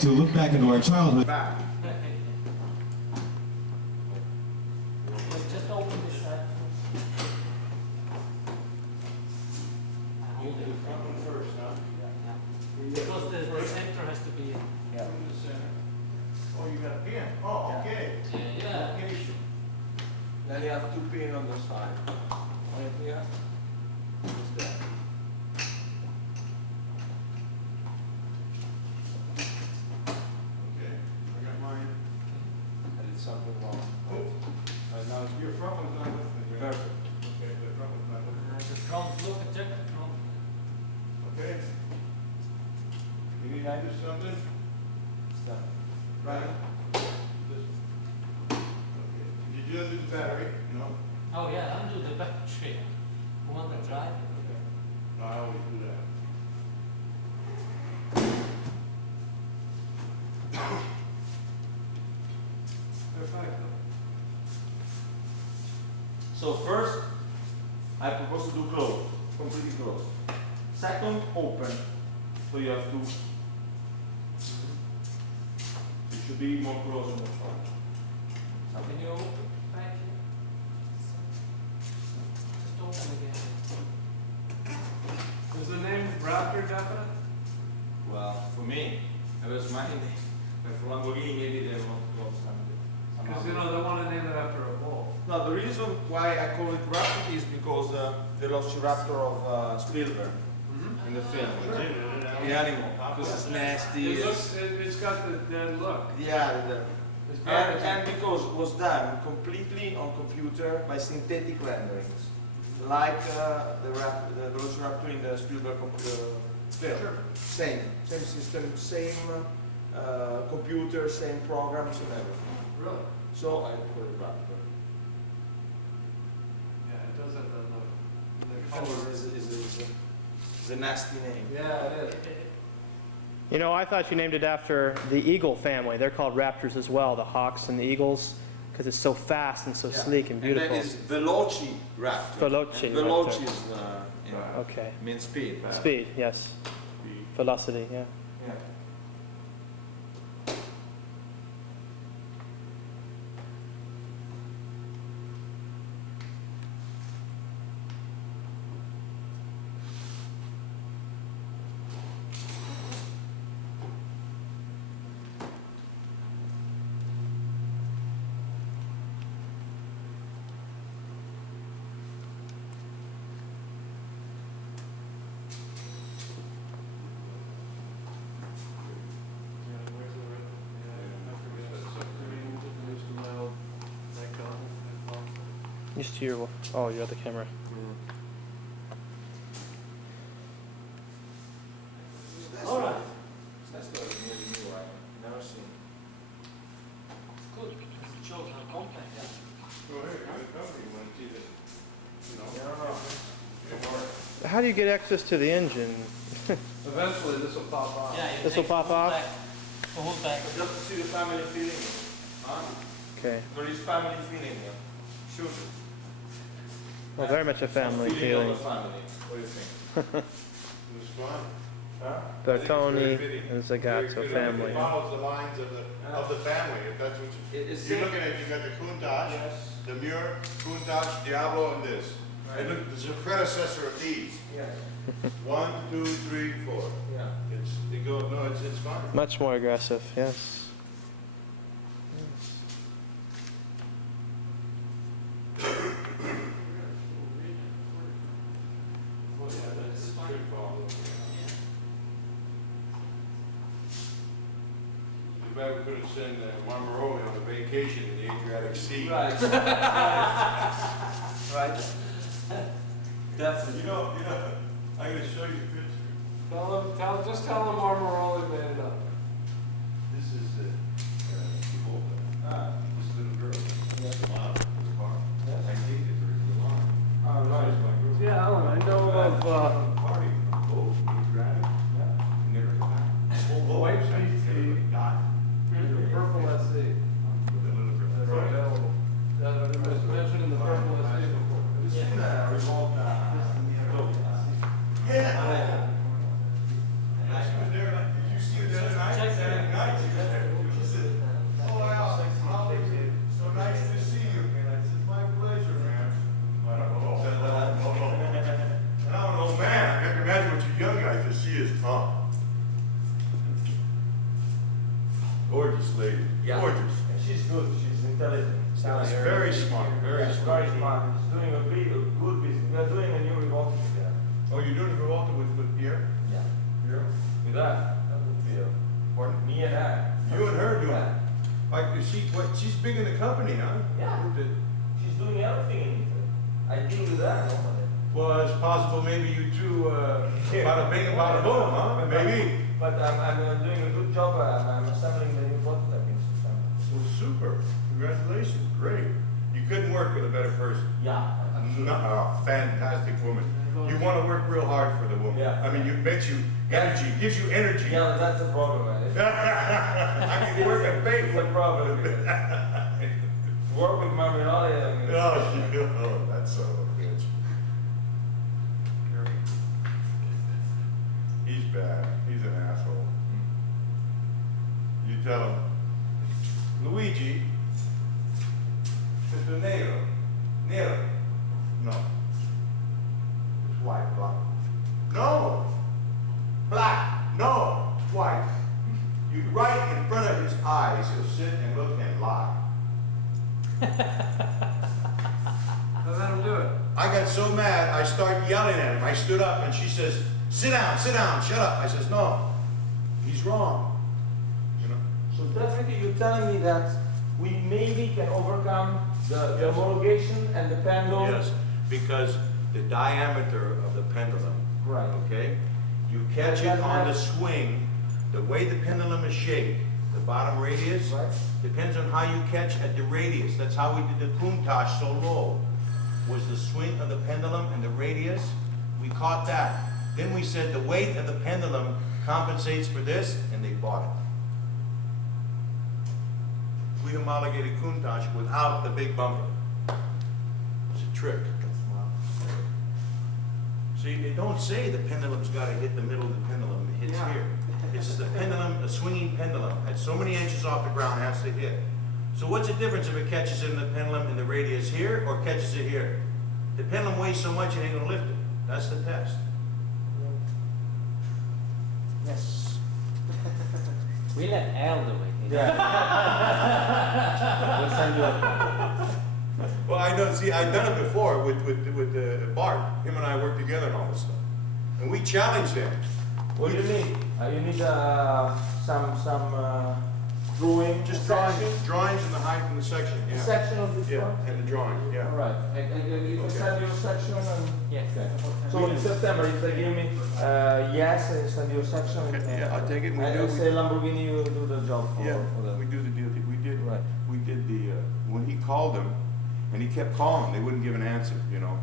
to look back into our childhood. Back. Just open this side. You do the front one first, huh? Because the center has to be. Yeah. From the center. Oh, you got a pin? Oh, okay. Yeah. Location. Then you have two pins on the side. Right here. What's that? Okay, I got mine. I did something wrong. Oh, now it's your front one's not listening. Perfect. Okay, the front one's not listening. The front, look at check the front. Okay. You need to do something? It's done. Right? This. Okay. Did you do the battery? No? Oh yeah, undo the battery. You want to drive it? Okay. No, I always do that. Perfecto. So first, I propose to do close, completely close. Second, open. So you have to. You should be more close on the front. Can you open back here? Just open again. Is the name Raptor definite? Well, for me, it was my name. But for Lamborghini, maybe they want to go some. Because you know they want to name it after a bull. No, the reason why I call it Raptor is because the Velociraptor of Spielberg in the film. The animal, because it's nasty. It looks, it's got the dead look. Yeah, It's very and because it was done completely on computer by synthetic renderings, like the Velociraptor in the Spielberg film. Sure. Same system, same computer, same programs and everything. Really? So I call it Raptor. Yeah, it does have that look. The Color color is a nasty name. Yeah, it is. You know, I thought you named it after the eagle family. They're called raptors as well, the hawks and the eagles, because it's so fast and so Yeah. sleek and beautiful. And that is Velociraptor. Veloci And Veloci Raptor. is you know, Okay. means speed. Speed, yes. Velocity, yeah. Yeah. Used to your, oh, you're the camera. All right. That's not really new, I've never seen. It's good because it shows how compact it is. Go ahead, good company, you want to see the, you know. I don't know. It works. How do you get access to the engine? Eventually this will pop off. Yeah, you This will take pop the whole off? back, the whole back. Just to see the family feeling. Huh? Okay. There is family feeling here. Shoot it. Well, very much a family feeling. feeling. Of the family. What do you think? It was fun. Huh? Burtoni and Very Zagato good. family. It follows the lines of the family, if that's what you. It's You're looking at, you got the Countach, Yes. the Muir, Countach, Diablo, and this. Right. And look, there's a predecessor of these. Yeah. 1, 2, 3, 4. Yeah. It's, they go, no, it's fine. Much more aggressive, yes. Too bad we couldn't send Marmaroli on a vacation in the Adriatic Sea. Right. Right. Definitely. You know, I'm gonna show you a picture. Just tell them Marmaroli made it up. This is Ah. this little girl. Yeah. The mom, the car. Yeah. I think it's her mom. Oh, right. Yeah, Alan, I know of, Party, both, you grab it, Yeah. never come back. the white I piece, everybody died. the purple SC. With a little bit That's of pride. available. That was mentioned in the purple SC before. Have you seen that remote, Yeah. She was there, did you see her the other night? Check Saturday night? Gorgeous lady, Yeah. gorgeous. And she's good, she's intelligent. Sounds Very smart, very She's smart. very smart. She's doing a really good business. We are doing a new revolting with her. Oh, you're doing Revolta with Pierre? Yeah. Pierre? With her. Not with Bill. Pardon? Me and her. You and her doing it? Yeah. Like, is she, what, she's big in the company, huh? Yeah. With the- She's doing everything in it. I deal with her normally. Well, it's possible maybe you two, bada bing, bada boom, huh? Maybe. But I'm doing a good job. I'm assembling the new prototype in September. Well, super. Congratulations. Great. You couldn't work with a better person. Yeah. A fantastic woman. You want to work real hard for the woman. Yeah. I mean, it makes you energy, gives you energy. Yeah, that's the problem. I can work at faith. It's a problem. Work with Marminale. Oh, that's so bitch. He's bad. He's an asshole. You tell him, Luigi, Mr. Nero, Nero. No. It's white, black. No! Black. No! White. You right in front of his eyes, he'll sit and look and lie. Let him do it. I got so mad, I started yelling at him. I stood up and she says, sit down, shut up. I says, no, he's wrong. You know? So definitely you're telling me that we maybe can overcome the homologation and the pendulum. Yes, because the diameter of the pendulum, Right. okay? You catch it on the swing, the way the pendulum is shaped, the bottom radius, Right. depends on how you catch at the radius. That's how we did the Countach so low, was the swing of the pendulum and the radius. We caught that. Then we said the weight of the pendulum compensates for this, and they bought it. We homologated Countach without the big bumper. It's a trick. See, they don't say the pendulum's gotta hit the middle of the pendulum, it hits Yeah. here. It's just a pendulum, a swinging pendulum, at so many inches off the ground has to hit. So what's the difference if it catches in the pendulum in the radius here, or catches it here? The pendulum weighs so much it ain't gonna lift it. That's the test. Yes. We let Al do it. You know? Yeah. We'll send you a Well, I know, see, I've done it before with Bart. Him and I worked together on all this stuff. And we challenged him. What do you need? You need some drawing, Just section, drawings in the height and the section, yeah. section of the Yeah, front. and the drawing, yeah. All right. And you can send your section and. Yes. Okay. So in September, if they give me yes, and send your section. Okay, yeah, I'll take it, and we I do- say Lamborghini will do the job for Yeah, that. we do the deal, Right. we did the, when he called them, and he kept calling, they wouldn't give an answer, you know?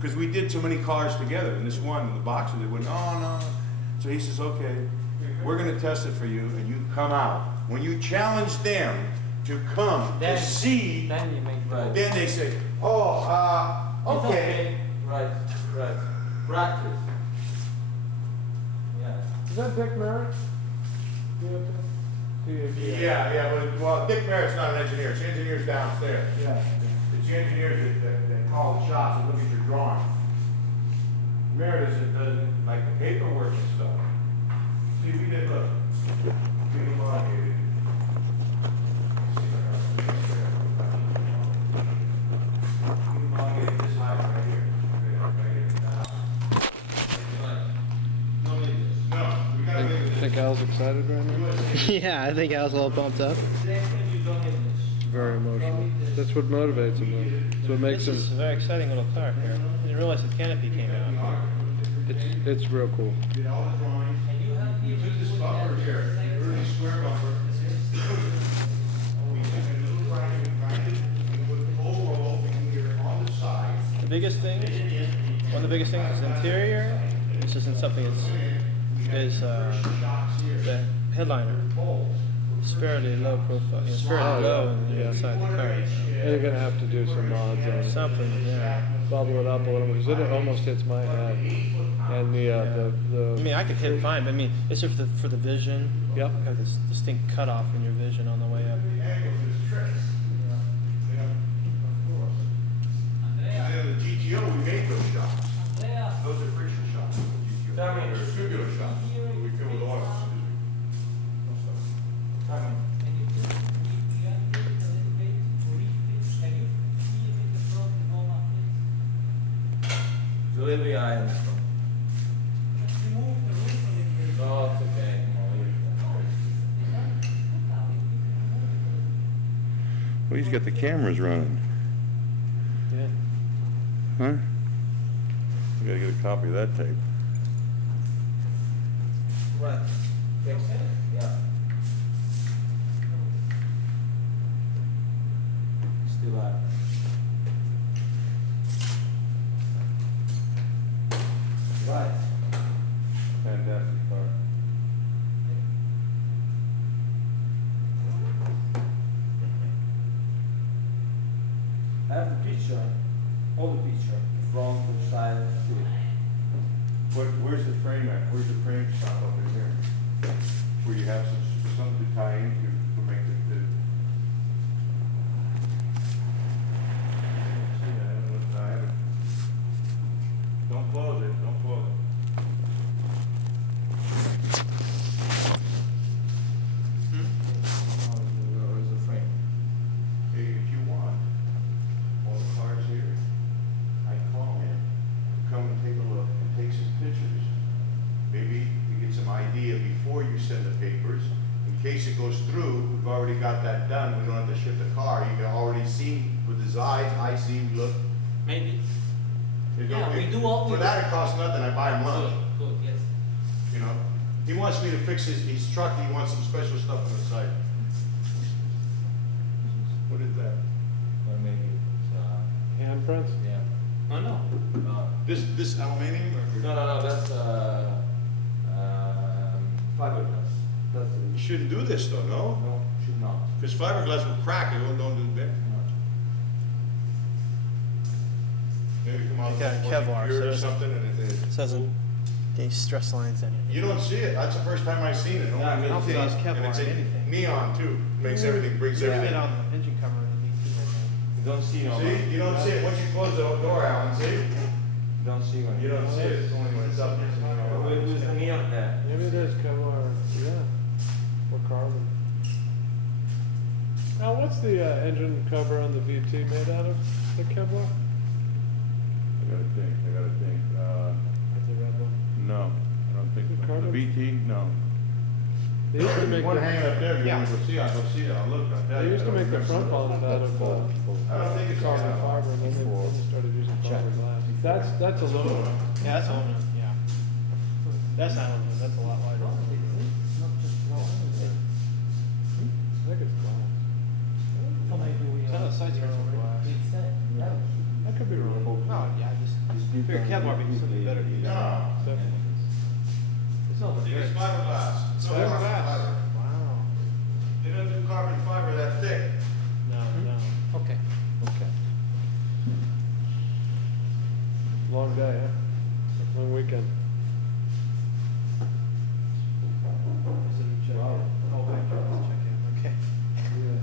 Because we did so many cars together, and this one, in the boxer, they wouldn't, oh, no. So he says, okay, we're gonna test it for you, and you come out. When you challenge them to come to Then- see, Then you make Right. then they say, oh, It's okay. Right. Right. Practice. Yeah. Is that Dick Merritt? Yeah, but, well, Dick Merritt's not an engineer, it's engineers downstairs. Yeah. It's the engineers that call the shots and look at your drawing. Merritt does like the paperwork and stuff. See, we did, look. We homologated. We homologated this height right here. Right here. No, we gotta leave it. Think Al's excited right now? Yeah, I think I was a little pumped up. Very emotional. That's what motivates him though. That's what makes This is a him, very exciting little car here. I didn't realize the canopy came out. it's real cool. Did all the drawings. We took this bumper here, really square bumper. We took a little grind and grinded, and put the whole roll in here on the side. The biggest thing, one of the biggest things is interior. This isn't something that's, the headliner. It's fairly low profile. It's fairly low on the inside the car. And you're gonna have to do some mods on it. Something, yeah. Bubble it up a little because it almost hits my head. And I mean, I could hit fine, but I mean, it's just for the vision. Yep. You have this distinct cutoff in your vision on the way up. And then the GTO, we made those shots. Those are friction shots. Tell me. They're tubular shots. We fill with oil. Tell me. Yeah, I understand. No, it's okay. Well, he's got the cameras running. Yeah. Huh? We gotta get a copy of that tape. Right. Yeah. Still alive. Right. Fantastic car. I have the picture, all the picture, front, the side, Where's the frame at? Where's the frame stop up in here? Where you have something to tie into to make it. I haven't. Don't close it. Don't close it. Where is the frame? Hey, if you want, all the cars here, I call him, come and take a look and take some pictures. Maybe you get some idea before you send the papers. In case it goes through, we've already got that done. We don't have to ship the car. You can already see with his eyes, I see, look. Maybe. It Yeah, don't- we do all For we- that, it costs nothing. I buy him lunch, Good, yes. you know? He wants me to fix his truck. He wants some special stuff on the side. What is that? Or maybe it's, Handprints? yeah. Oh, no. This aluminum or? No, that's fiberglass. That's You shouldn't do this though, no? no, should not. Because fiberglass will crack, it don't do bad. Maybe come out Like a with Kevlar, or so it's- something and It doesn't, these stress lines in it. you don't see it. That's the first time I've seen it. Yeah, I don't think it's And Kevlar it's or in anything. neon too. Makes everything, brings It's everything. on the engine cover of the VT, I think. You don't see no. See, you don't see it. Once you close the door, Alan, see? You don't see one. You don't see it. It's only when it's up. With the neon there. Maybe it is Kevlar, yeah, or carbon. Now, what's the engine cover on the VT made out of? The Kevlar? I gotta think, That's a red one. no, I don't think Is it so. carbon? The BT, no. They used to make One the, hanging up there, if you Yeah. want to go see it, I'll go see it. I'll look. I'll tell they you. used I to don't make the remember. front bolts out of I don't think it's carbon carbon. fiber, and then they started using fiberglass. That's aluminum. Yeah, that's aluminum, yeah. That's not aluminum, that's a lot lighter. I think it's glass. Some of the sights are also glass. I could be wrong. Oh, yeah, I just figured Kevlar would be something better to use. No. Definitely. It's not the It's very. fiberglass. It's not carbon fiber. Wow. They don't do carbon fiber that thick. No, no. Okay. Long day, huh? Long weekend. Wow. Oh, wait, let's check in, okay. Yeah.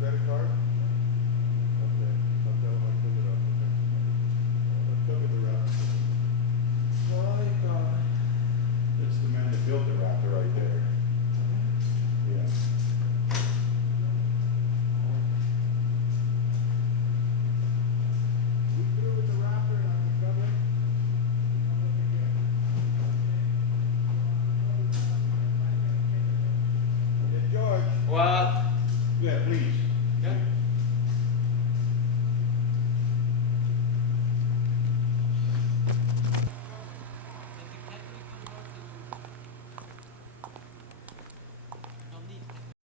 Credit card? Okay, I'll tell him I filled it up. Okay. Tell me the Raptor. It's the man that built the Raptor right there. Yeah. We through with the Raptor and I'm recovering? George. What? Yeah, please.